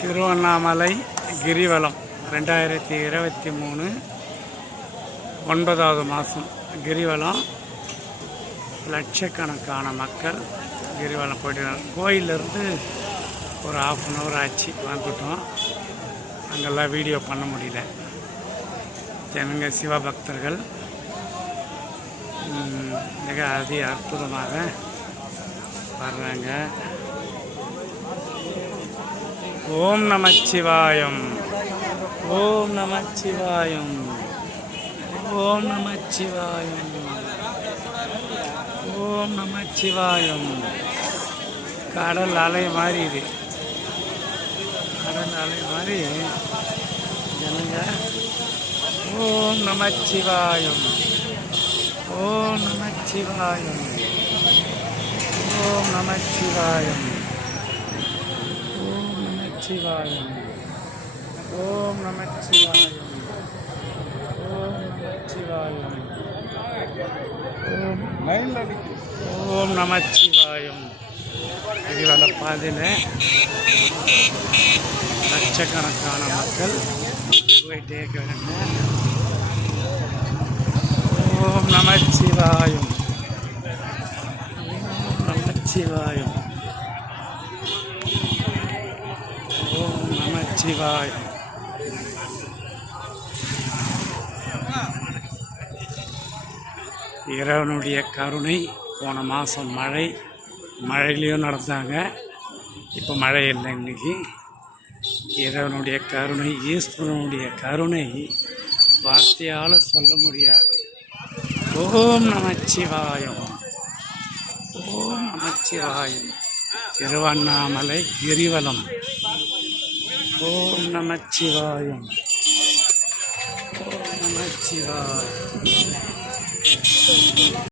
திருவண்ணாமலை கிரிவலம் 2023 9வது மாதம் கிரிவலம். லட்சக்கணக்கான மக்கள் கிரிவலம் போயிட்டு கோயிலிருந்து ஒரு ½ ஆச்சு வந்துட்டோம். அங்கெல்லாம் வீடியோ பண்ண முடியல. ஜனங்க சிவபக்தர்கள் மிக அதி அற்புதமாக வர்றாங்க. ஓம் நமச்சிவாயம், ஓம் நமச்சிவாயம், ஓம் நமச்சிவாயம், ஓம் நமச்சிவாயம். கடல் அலை மாதிரி இது, கடல் அலை மாதிரி ஜனங்க ஓம் நமச்சிவாயம், ஓம் நமச்சிவாயம், ஓம் நமச்சிவாயம், ஓம் நமச்சிவாயம், ஓம் நமச்சிவாயம், ஓம் நமச்சிவாயம், ஓம் நமச்சிவாயம். கிரிவல பாதையில் லட்சக்கணக்கான மக்கள் போயிட்டே இருக்காங்க. ஓம் நமச்சிவாயம், ஓம் நமச்சிவாயம், ஓம் நமச்சிவாயம். இறைவனுடைய கருணை. போன மாதம் மழையிலையும் நடந்தாங்க. இப்போ மழை இல்லை. இன்னைக்கு இறைவனுடைய கருணை, ஈஸ்வரனுடைய கருணை வார்த்தையால் சொல்ல முடியாது. ஓம் நமச்சிவாயம், ஓம் நமச்சிவாயம். திருவண்ணாமலை கிரிவலம். ஓம் நமச்சிவாயம், ஓம் நமச்சிவாயம்.